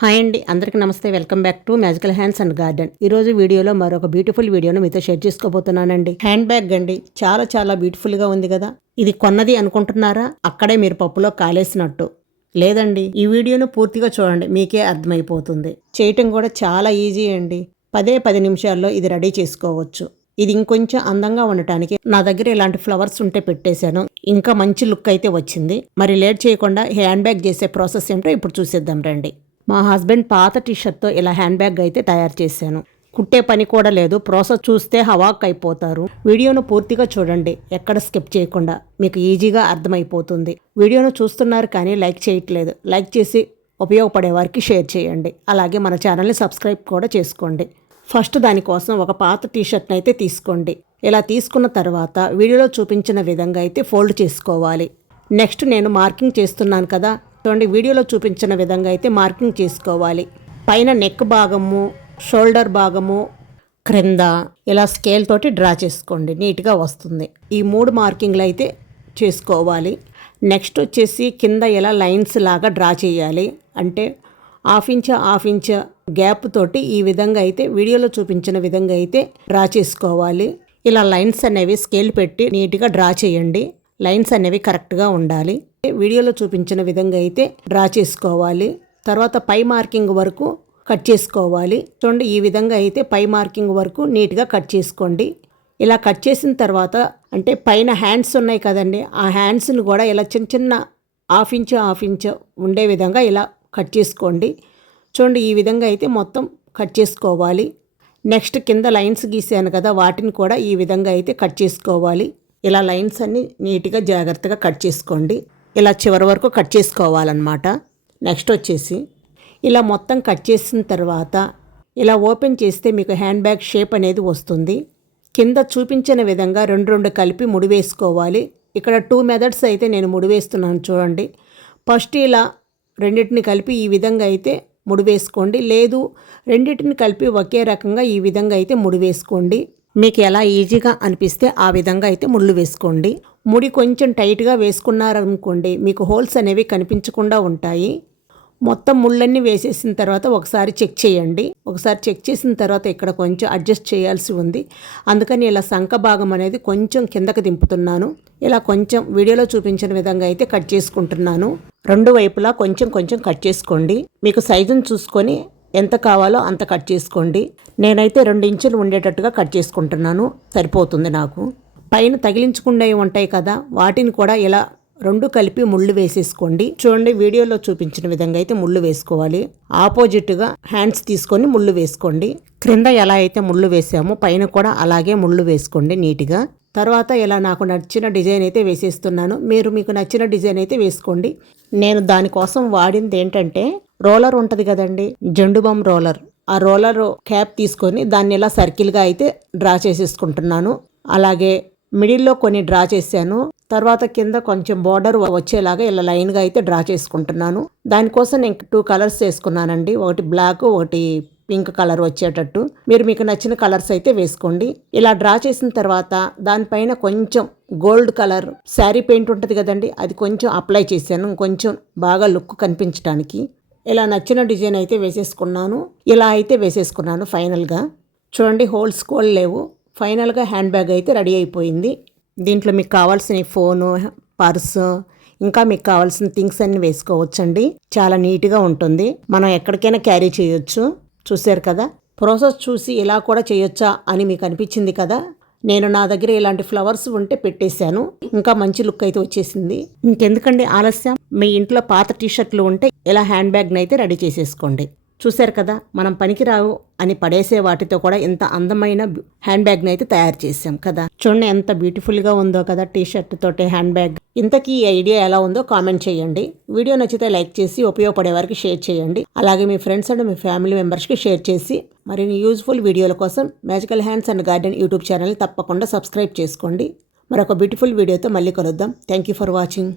Hi అండి, అందరికీ నమస్తే. Welcome back to magical hands and garden. ఈ రోజు వీడియోలో మరొక బ్యూటిఫుల్ వీడియోను మీతో షేర్ చేసుకోబోతున్నానండి. హ్యాండ్ బ్యాగ్ అండి, చాలా చాలా బ్యూటిఫుల్ గా ఉంది కదా. ఇది కొన్నది అనుకుంటున్నారా? అక్కడే మీరు పప్పులో కాలేసినట్టు. లేదండి, ఈ వీడియోను పూర్తిగా చూడండి, మీకే అర్థమైపోతుంది. చేయటం కూడా చాలా ఈజీ అండి. 10 నిమిషాల్లో ఇది రెడీ చేసుకోవచ్చు. ఇది ఇంకొంచెం అందంగా ఉండటానికి నా దగ్గర ఇలాంటి ఫ్లవర్స్ ఉంటే పెట్టేశాను. ఇంకా మంచి లుక్ అయితే వచ్చింది. మరి లేట్ చేయకుండా హ్యాండ్ బ్యాగ్ చేసే ప్రాసెస్ ఏంటో ఇప్పుడు చూసేద్దాం రండి. మా హస్బెండ్ పాత టీషర్ట్తో ఇలా హ్యాండ్ బ్యాగ్ అయితే తయారు చేశాను. కుట్టే పని కూడా లేదు. ప్రాసెస్ చూస్తే హవాక్ అయిపోతారు. వీడియోను పూర్తిగా చూడండి, ఎక్కడ స్కిప్ చేయకుండా. మీకు ఈజీగా అర్థమైపోతుంది. వీడియోను చూస్తున్నారు కానీ లైక్ చేయట్లేదు. లైక్ చేసి ఉపయోగపడే వారికి షేర్ చేయండి. అలాగే మన ఛానల్ని సబ్స్క్రైబ్ కూడా చేసుకోండి. ఫస్ట్ దానికోసం ఒక పాత టీషర్ట్ని అయితే తీసుకోండి. ఇలా తీసుకున్న తర్వాత వీడియోలో చూపించిన విధంగా అయితే ఫోల్డ్ చేసుకోవాలి. నెక్స్ట్ నేను మార్కింగ్ చేస్తున్నాను కదా, చూడండి, వీడియోలో చూపించిన విధంగా అయితే మార్కింగ్ చేసుకోవాలి. పైన నెక్ భాగము, షోల్డర్ భాగము, క్రింద ఇలా స్కేల్ తోటి డ్రా చేసుకోండి, నీట్గా వస్తుంది. ఈ 3 మార్కింగ్లు అయితే చేసుకోవాలి. నెక్స్ట్ వచ్చేసి కింద ఇలా లైన్స్ లాగా డ్రా చేయాలి. అంటే హాఫ్ ఇంచ్ గ్యాప్ తోటి ఈ విధంగా అయితే వీడియోలో చూపించిన విధంగా అయితే డ్రా చేసుకోవాలి. ఇలా లైన్స్ అనేవి స్కేల్ పెట్టి నీట్గా డ్రా చేయండి. లైన్స్ అనేవి కరెక్ట్గా ఉండాలి. వీడియోలో చూపించిన విధంగా అయితే డ్రా చేసుకోవాలి. తర్వాత పై మార్కింగ్ వరకు కట్ చేసుకోవాలి. చూడండి, ఈ విధంగా అయితే పై మార్కింగ్ వరకు నీట్గా కట్ చేసుకోండి. ఇలా కట్ చేసిన తర్వాత అంటే పైన హ్యాండ్స్ ఉన్నాయి కదండి, ఆ హ్యాండ్స్ని కూడా ఇలా చిన్న హాఫ్ ఇంచ్ ఉండే విధంగా ఇలా కట్ చేసుకోండి. చూడండి, ఈ విధంగా అయితే మొత్తం కట్ చేసుకోవాలి. నెక్స్ట్ కింద లైన్స్ గీసాను కదా, వాటిని కూడా ఈ విధంగా అయితే కట్ చేసుకోవాలి. ఇలా లైన్స్ అన్ని నీట్గా జాగ్రత్తగా కట్ చేసుకోండి. ఇలా చివరి వరకు కట్ చేసుకోవాలన్నమాట. నెక్స్ట్ వచ్చేసి ఇలా మొత్తం కట్ చేసిన తర్వాత ఇలా ఓపెన్ చేస్తే మీకు హ్యాండ్ బ్యాగ్ షేప్ అనేది వస్తుంది. కింద చూపించిన విధంగా రెండు కలిపి ముడి వేసుకోవాలి. ఇక్కడ 2 మెథడ్స్ అయితే నేను ముడి వేస్తున్నాను చూడండి. ఫస్ట్ ఇలా రెండింటిని కలిపి ఈ విధంగా అయితే ముడి వేసుకోండి. లేదు, రెండింటిని కలిపి ఒకే రకంగా ఈ విధంగా అయితే ముడి వేసుకోండి. మీకు ఎలా ఈజీగా అనిపిస్తే ఆ విధంగా అయితే ముళ్ళు వేసుకోండి. ముడి కొంచెం టైట్గా వేసుకున్నారనుకోండి, మీకు హోల్స్ అనేవి కనిపించకుండా ఉంటాయి. మొత్తం ముళ్ళన్నీ వేసేసిన తర్వాత ఒకసారి చెక్ చేయండి. ఒకసారి చెక్ చేసిన తర్వాత ఇక్కడ కొంచెం అడ్జస్ట్ చేయాల్సి ఉంది. అందుకని ఇలా సంక భాగం అనేది కొంచెం కిందకి దింపుతున్నాను. ఇలా కొంచెం వీడియోలో చూపించిన విధంగా అయితే కట్ చేసుకుంటున్నాను. 2 వైపులా కొంచెం కట్ చేసుకోండి. మీకు సైజును చూసుకొని ఎంత కావాలో అంత కట్ చేసుకోండి. నేనైతే 2 ఇంచులు ఉండేటట్టుగా కట్ చేసుకుంటున్నాను, సరిపోతుంది నాకు. పైన తగిలించుకునేవి ఉంటాయి కదా, వాటిని కూడా ఇలా 2 కలిపి ముళ్ళు వేసేసుకోండి. చూడండి, వీడియోలో చూపించిన విధంగా అయితే ముళ్ళు వేసుకోవాలి. ఆపోజిట్గా హ్యాండ్స్ తీసుకొని ముళ్ళు వేసుకోండి. క్రింద ఎలా అయితే ముళ్ళు వేసామో పైన కూడా అలాగే ముళ్ళు వేసుకోండి నీట్గా. తర్వాత ఇలా నాకు నచ్చిన డిజైన్ అయితే వేసేస్తున్నాను. మీకు నచ్చిన డిజైన్ అయితే వేసుకోండి. నేను దానికోసం వాడింది ఏంటంటే రోలర్ ఉంటుంది కదండి, జెండు బామ్ రోలర్. ఆ రోలర్ క్యాప్ తీసుకొని దాన్ని ఇలా సర్కిల్గా అయితే డ్రా చేసేసుకుంటున్నాను. అలాగే మిడిల్లో కొన్ని డ్రా చేశాను. తర్వాత కింద కొంచెం బార్డర్ వచ్చేలాగా ఇలా లైన్గా అయితే డ్రా చేసుకుంటున్నాను. దానికోసం నేను 2 కలర్స్ వేసుకున్నానండి. ఒకటి బ్లాక్, ఒకటి పింక్ కలర్ వచ్చేటట్టు. మీకు నచ్చిన కలర్స్ అయితే వేసుకోండి. ఇలా డ్రా చేసిన తర్వాత దానిపైన కొంచెం గోల్డ్ కలర్ శారీ పెయింట్ ఉంటుంది కదండి, అది కొంచెం అప్లై చేశాను, కొంచెం బాగా లుక్ కనిపించడానికి. ఇలా నచ్చిన డిజైన్ అయితే వేసేసుకున్నాను. ఇలా అయితే వేసేసుకున్నాను ఫైనల్గా. చూడండి, హోల్స్ కూడా లేవు. ఫైనల్గా హ్యాండ్ బ్యాగ్ అయితే రెడీ అయిపోయింది. దీంట్లో మీకు కావాల్సిన ఫోను, పర్సు, ఇంకా మీకు కావాల్సిన థింగ్స్ అన్ని వేసుకోవచ్చండి. చాలా నీట్గా ఉంటుంది. మనం ఎక్కడికైనా క్యారీ చేయొచ్చు. చూశారు కదా, ప్రాసెస్ చూసి ఇలా కూడా చేయొచ్చా అని మీకు అనిపించింది కదా. నేను నా దగ్గర ఇలాంటి ఫ్లవర్స్ ఉంటే పెట్టేశాను. ఇంకా మంచి లుక్ అయితే వచ్చేసింది. ఇంకెందుకండి ఆలస్యం, మీ ఇంట్లో పాత టీషర్ట్లు ఉంటే ఇలా హ్యాండ్ బ్యాగ్ని అయితే రెడీ చేసేసుకోండి. చూశారు కదా, మనం పనికిరావు అని పడేసే వాటితో కూడా ఇంత అందమైన హ్యాండ్ బ్యాగ్ని అయితే తయారు చేసాం కదా. చూడండి ఎంత బ్యూటిఫుల్గా ఉందో కదా టీషర్ట్ తోటి హ్యాండ్ బ్యాగ్. ఇంతకీ ఈ ఐడియా ఎలా ఉందో కామెంట్ చేయండి. వీడియో నచ్చితే లైక్ చేసి ఉపయోగపడే వారికి షేర్ చేయండి. అలాగే మీ ఫ్రెండ్స్ అండ్ మీ ఫ్యామిలీ మెంబర్స్కి షేర్ చేసి మరిన్ని యూజ్ఫుల్ వీడియోల కోసం magical hands and garden YouTube ఛానల్ని తప్పకుండా సబ్స్క్రైబ్ చేసుకోండి. మరొక బ్యూటిఫుల్ వీడియోతో మళ్ళీ కలుద్దాం. Thank you for watching.